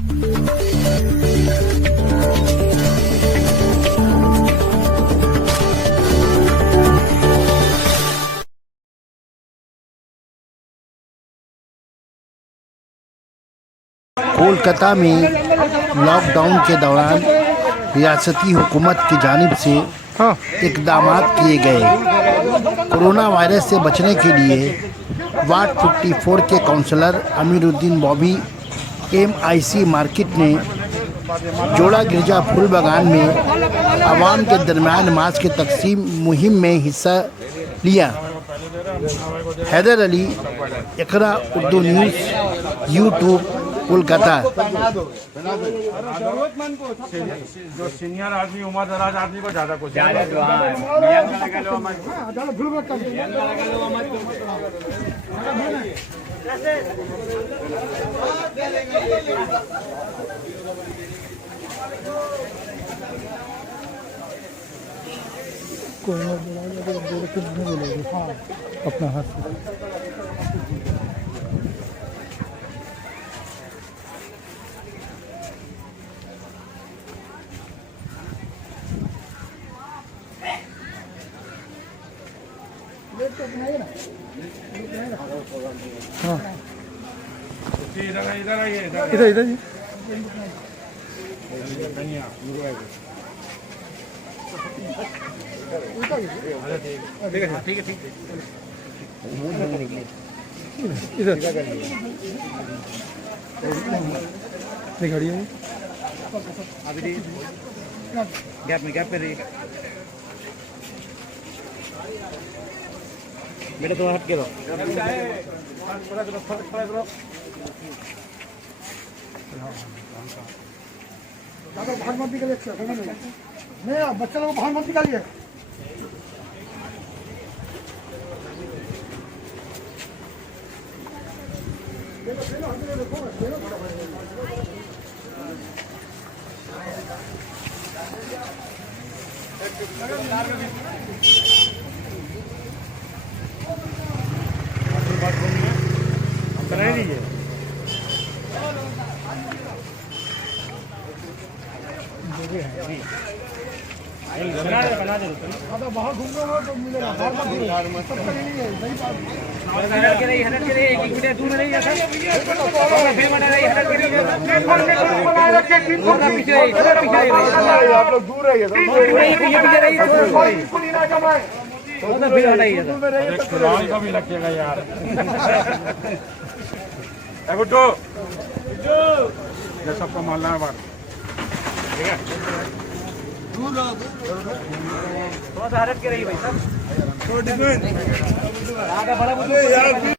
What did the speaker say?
कोलकाता में लॉकडाउन के दौरान रियासती हुकूमत की जानिब से इकदाम किए गए। कोरोना वायरस से बचने के लिए वार्ड 54 के councillor Amiruddin Bobby MIC market ने जोड़ा गिरजा फूल बागान में आवाम के दरमियान मास्क की तकसीम मुहिम में हिस्सा लिया। हैदर अली, इकरा उर्दू न्यूज़, यूट्यूब, कोलकाता। जरूरतमंद को जो सीनियर आदमी, उम्र दराज आदमी को ज्यादा कुछ अपना हाथ इधर आइए, इधर इधर जी। ठीक है इधर दिखाड़िए अभी गैप पे रहिए बेटा, तो हट के लो। भाग मत निकालिए, नहीं बच्चा लोग भाग मत निकालिए। बना दीजिए। बना दे बाहर घूम रहे हो तो मिलेगा, बाहर मत हटक के रही एक मिनट दूर नहीं आता फिर बना रही हटक के रही आप लोग दूर रहिए, पीछे रही थोड़ा फिर हटाइए का भी लगेगा यार। गुड्डू सबको मोहल्ला में बात, ठीक है? थोड़ा सा हटक के रही भाई साहब, बड़ा